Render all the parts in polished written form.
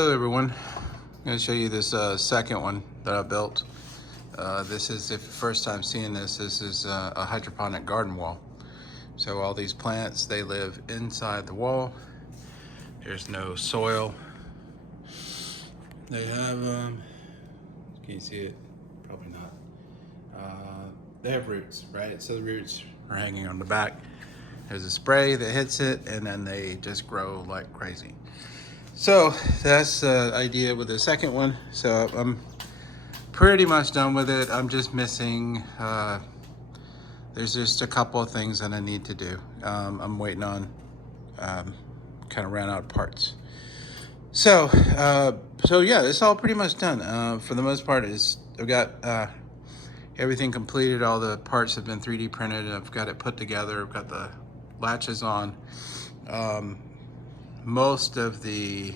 Hello everyone, I'm going to show you this second one that I built. This is, if first time seeing this, this is a hydroponic garden wall. So all these plants, they live inside the wall. There's no soil. They have, can you see it? Probably not. They have roots, right? So the roots are hanging on the back. There's a spray that hits it and then they just grow like crazy. So that's the idea with the second one. So I'm pretty much done with it. I'm just missing, there's just a couple of things that I need to do. I'm waiting on, kind of ran out of parts. So yeah, it's all pretty much done. For the most part, I've got everything completed. All the parts have been 3D printed. I've got it put together. I've got the latches on. Most of this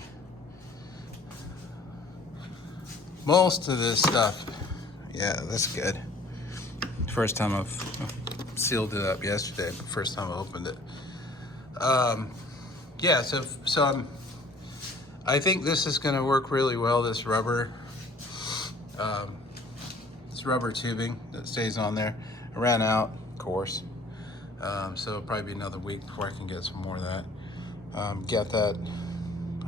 stuff, yeah, that's good. First time I've sealed it up yesterday, but first time I opened it. Yeah, I think this is going to work really well. This rubber tubing that stays on there. I ran out, of course, so it'll probably be another week before I can get some more of that. Get that.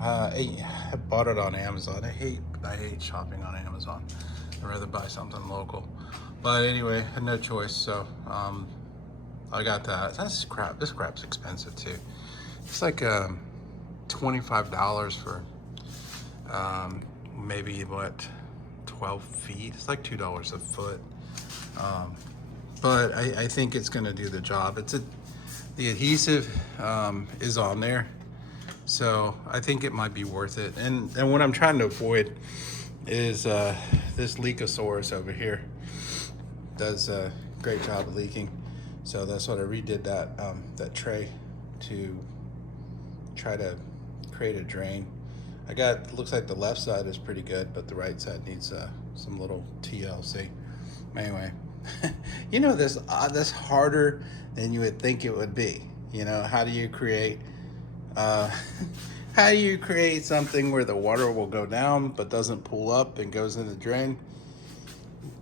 I bought it on Amazon. I hate shopping on Amazon. I'd rather buy something local. But anyway, I had no choice, so I got that. This crap's expensive too. It's like $25 for maybe what, 12 feet. It's like $2 a foot. But I think it's gonna do the job. The adhesive is on there, so I think it might be worth it. And what I'm trying to avoid is this leakosaurus over here. Does a great job of leaking, so that's what I redid that tray to try to create a drain. Looks like the left side is pretty good, but the right side needs some little TLC. Anyway, you know, this harder than you would think it would be. You know, how do you create something where the water will go down but doesn't pool up and goes in the drain?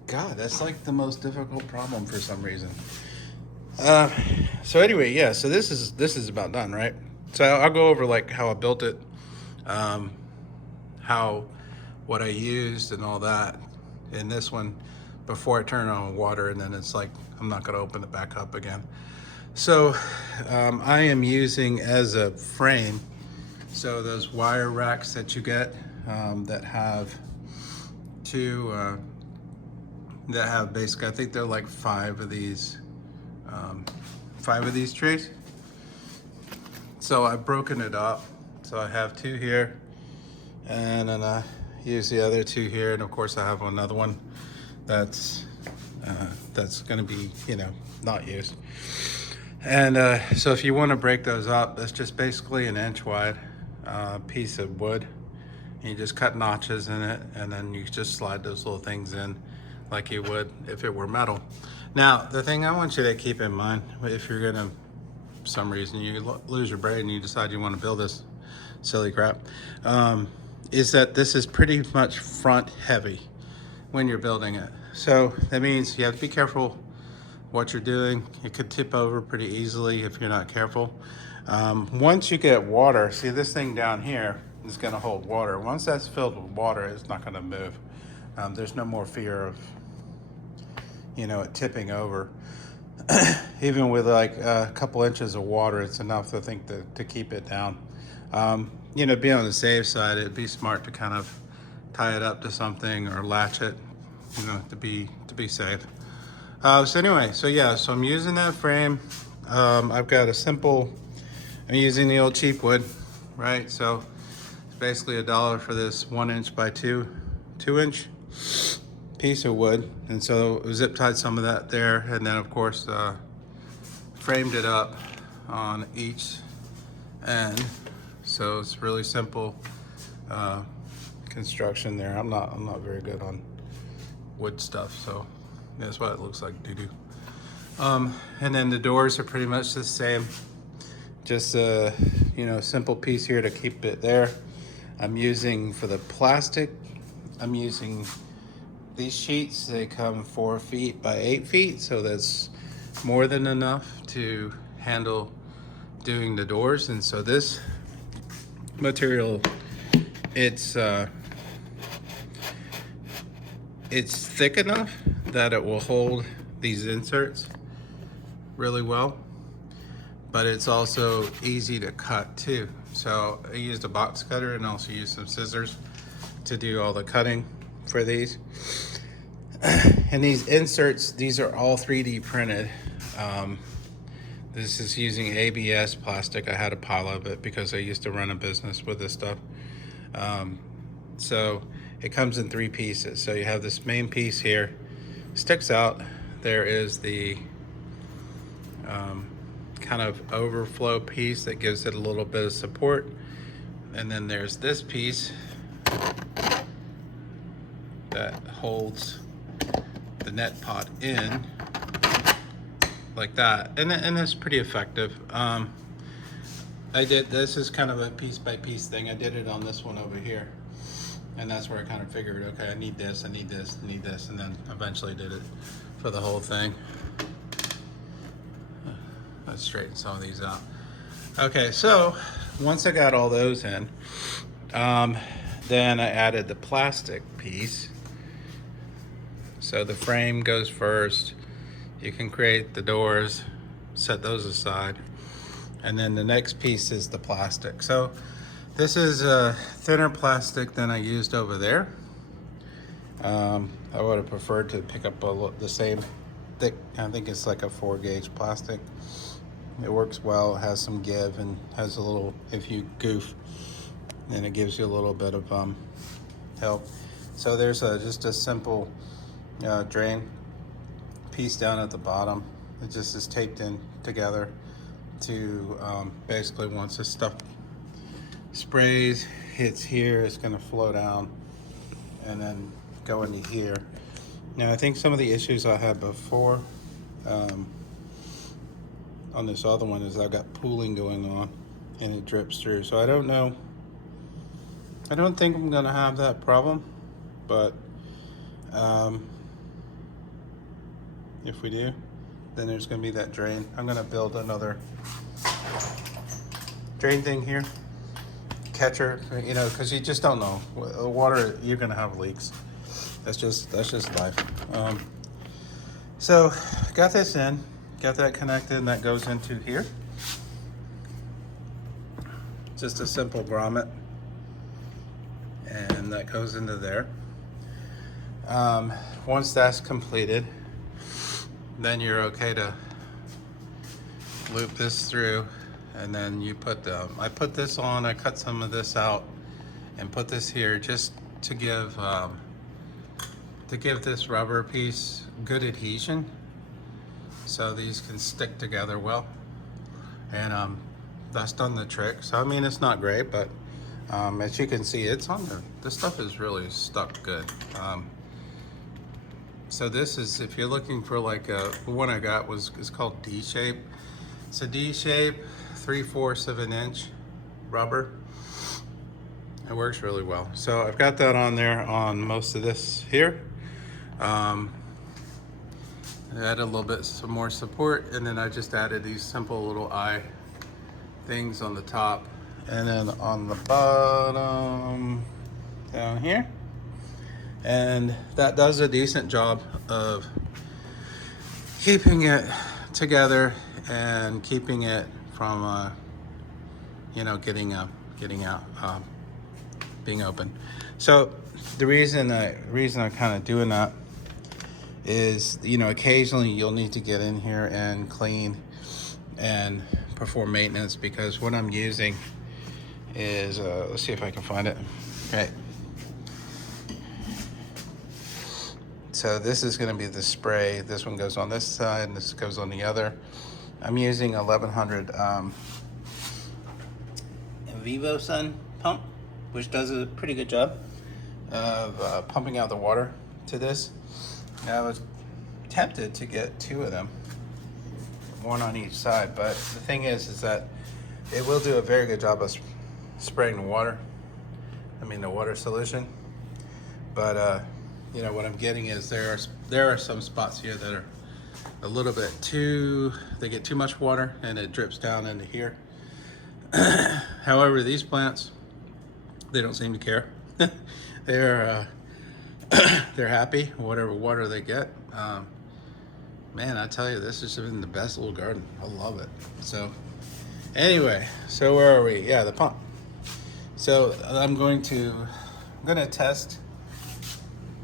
God, that's like the most difficult problem for some reason. So anyway, yeah, so this is about done, right? So I'll go over like how I built it, what I used and all that in this one before I turn on water, and then it's like I'm not going to open it back up again. So I am using as a frame, so those wire racks that you get that have basically, I think they're like five of these trays. So I've broken it up. So I have two here, and then I use the other two here, and of course I have another one that's going to be, you know, not used. And so if you want to break those up, that's just basically an inch wide piece of wood. And you just cut notches in it, and then you just slide those little things in like you would if it were metal. Now, the thing I want you to keep in mind, if you're gonna, for some reason, you lose your brain and you decide you want to build this silly crap, is that this is pretty much front heavy when you're building it. So that means you have to be careful what you're doing. It could tip over pretty easily if you're not careful. Once you get water, see this thing down here is going to hold water. Once that's filled with water, it's not going to move. There's no more fear of, you know, it tipping over. Even with like a couple inches of water, it's enough, I think, to keep it down. You know, be on the safe side, it'd be smart to kind of tie it up to something or latch it, you know, to be safe. So anyway, so yeah, so I'm using that frame. I've got I'm using the old cheap wood, right? So it's basically $1 for this 1 inch by 2 inch piece of wood. And so zip tied some of that there, and then of course framed it up on each end. So it's really simple construction there. I'm not very good on wood stuff, so that's what it looks like doo-doo. And then the doors are pretty much the same. Just a, you know, simple piece here to keep it there. I'm using, for the plastic, I'm using these sheets. They come 4 feet by 8 feet, so that's more than enough to handle doing the doors. And so this material, it's thick enough that it will hold these inserts really well, but it's also easy to cut too. So I used a box cutter and also used some scissors to do all the cutting for these. And these inserts, these are all 3D printed. This is using ABS plastic. I had a pile of it because I used to run a business with this stuff. So it comes in 3 pieces. So you have this main piece here, sticks out. There is the kind of overflow piece that gives it a little bit of support. And then there's this piece that holds the net pot in like that. And it's pretty effective. This is kind of a piece by piece thing. I did it on this one over here. And that's where I kind of figured, okay, I need this, I need this, I need this. And then eventually did it for the whole thing. Let's straighten some of these out. Okay, so once I got all those in, then I added the plastic piece. So the frame goes first. You can create the doors, set those aside. And then the next piece is the plastic. So this is a thinner plastic than I used over there. I would have preferred to pick up the same thick, I think it's like a 4-gauge plastic. It works well, it has some give and has a little, if you goof, then it gives you a little bit of help. So there's just a simple drain piece down at the bottom. It just is taped in together to basically, once this stuff sprays, hits here, it's gonna flow down and then go into here. Now I think some of the issues I had before on this other one is I've got pooling going on and it drips through. So I don't know, I don't think I'm gonna have that problem, but if we do, then there's gonna be that drain. I'm gonna build another drain thing here, catcher, you know, because you just don't know. Water, you're gonna have leaks. That's just life. So got this in, got that connected, and that goes into here. Just a simple grommet, and that goes into there. Once that's completed, then you're okay to loop this through, and then you put I put this on, I cut some of this out and put this here just to give this rubber piece good adhesion so these can stick together well, and that's done the trick. So I mean, it's not great, but as you can see, it's on there. This stuff is really stuck good. So this is, if you're looking for like the one I got is called D shape. It's a D shape, 3/4 of an inch rubber. It works really well. So I've got that on there on most of this here. I added a little bit, some more support, and then I just added these simple little eye things on the top, and then on the bottom down here. And that does a decent job of keeping it together and keeping it from you know, getting out, being open. So the reason I'm kind of doing that is, you know, occasionally you'll need to get in here and clean and perform maintenance, because what I'm using is let's see if I can find it. Okay. So this is going to be the spray. This one goes on this side and this goes on the other. I'm using 1100 Vivo Sun pump, which does a pretty good job of pumping out the water to this. Now, I was tempted to get 2 of them, one on each side, but the thing is that it will do a very good job of spraying the water the water solution. But you know, what I'm getting is there are some spots here that are a little bit too, they get too much water and it drips down into here. However, these plants, they don't seem to care. they're they're happy whatever water they get. Man, I tell you, this has been the best little garden. I love it. So anyway, so where are we? Yeah, the pump. So I'm gonna test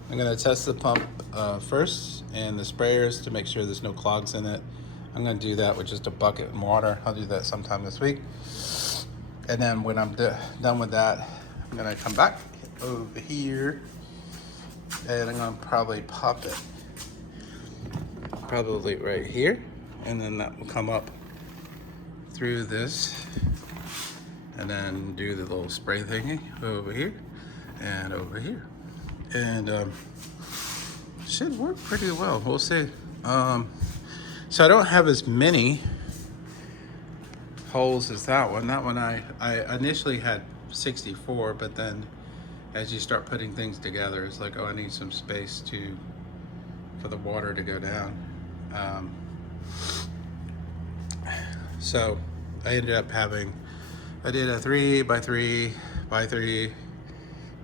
the pump first, and the sprayers, to make sure there's no clogs in it. I'm gonna do that with just a bucket and water. I'll do that sometime this week. And then when I'm done with that, I'm gonna come back over here and I'm gonna probably pop it probably right here, and then that will come up through this and then do the little spray thingy over here and over here, and should work pretty well. We'll see. So I don't have as many holes as that one. That one I initially had 64, but then as you start putting things together, it's like, oh, I need some space for the water to go down. So I ended up I did a 3 by 3 by 3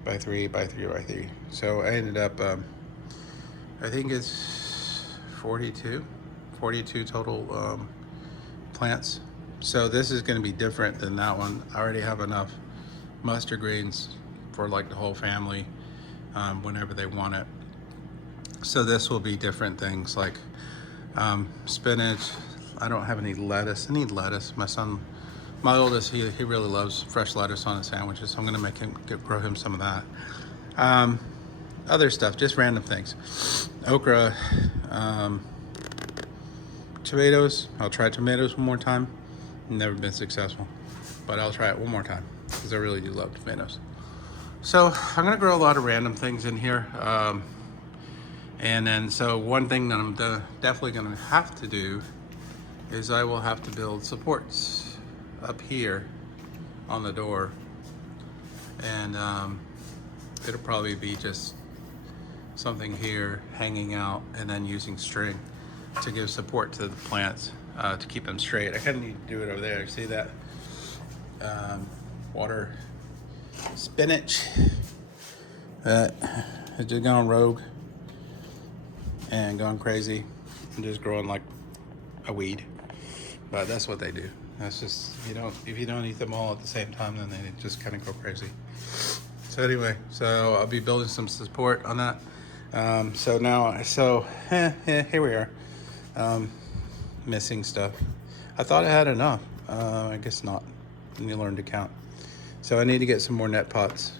by 3 by 3 by 3. So I ended up, I think it's 42 total plants. So this is going to be different than that one. I already have enough mustard greens for like the whole family whenever they want it. So this will be different things like spinach. I don't have any lettuce. I need lettuce. My oldest, he really loves fresh lettuce on his sandwiches, so I'm gonna grow him some of that. Other stuff, just random things. Okra, tomatoes. I'll try tomatoes one more time. Never been successful, but I'll try it one more time because I really do love tomatoes. So I'm gonna grow a lot of random things in here. And then, so one thing that I'm definitely gonna have to do is I will have to build supports up here on the door. And it'll probably be just something here hanging out and then using string to give support to the plants to keep them straight. I kind of need to do it over there. See that? Water spinach that has just gone rogue and gone crazy and just growing like a weed. But that's what they do. That's just, if you don't eat them all at the same time, then they just kind of go crazy. So anyway, so I'll be building some support on that. Here we are. Missing stuff. I thought I had enough. I guess not. Then you learn to count. So I need to get some more net pots.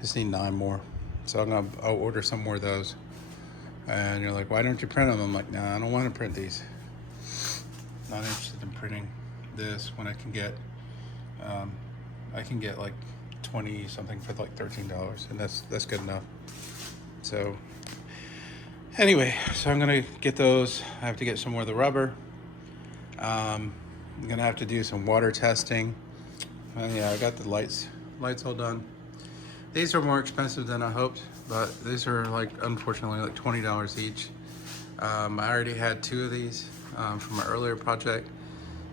Just need 9 more. So I'll order some more of those. And you're like, why don't you print them? I'm like, nah, I don't want to print these. Not interested in printing this when I can get like 20 something for like $13, and that's good enough. So anyway, so I'm gonna get those. I have to get some more of the rubber. I'm gonna have to do some water testing. Yeah, I got the lights all done. These are more expensive than I hoped, but these are like, unfortunately, like $20 each. I already had 2 of these from my earlier project,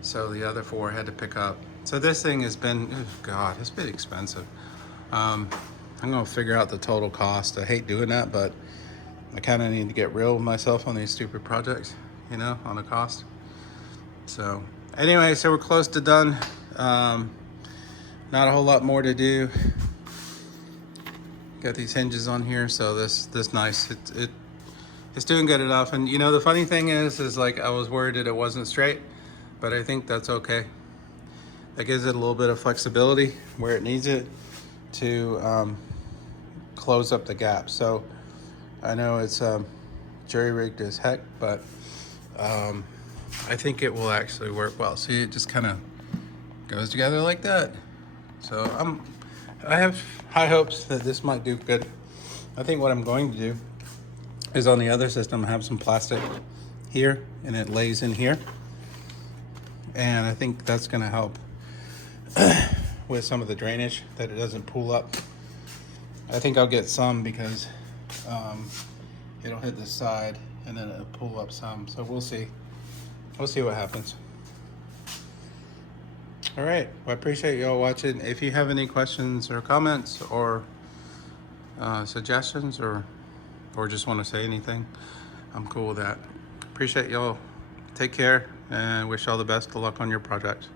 so the other 4 I had to pick up. So this thing has been, oh God, it's been expensive. I'm gonna figure out the total cost. I hate doing that, but I kind of need to get real with myself on these stupid projects, on the cost. So anyway, so we're close to done. Not a whole lot more to do. Got these hinges on here, so this nice. It's doing good enough. And the funny thing is like I was worried that it wasn't straight, but I think that's okay. That gives it a little bit of flexibility where it needs it to close up the gap. So I know it's jury-rigged as heck, but I think it will actually work well. See, it just kind of goes together like that. So I have high hopes that this might do good. I think what I'm going to do is on the other system, I have some plastic here and it lays in here. And I think that's gonna help with some of the drainage, that it doesn't pool up. I think I'll get some because it'll hit the side and then it'll pull up some. So we'll see. We'll see what happens. All right. Well, I appreciate y'all watching. If you have any questions or comments or suggestions or just want to say anything, I'm cool with that. Appreciate y'all. Take care and wish y'all the best of luck on your projects.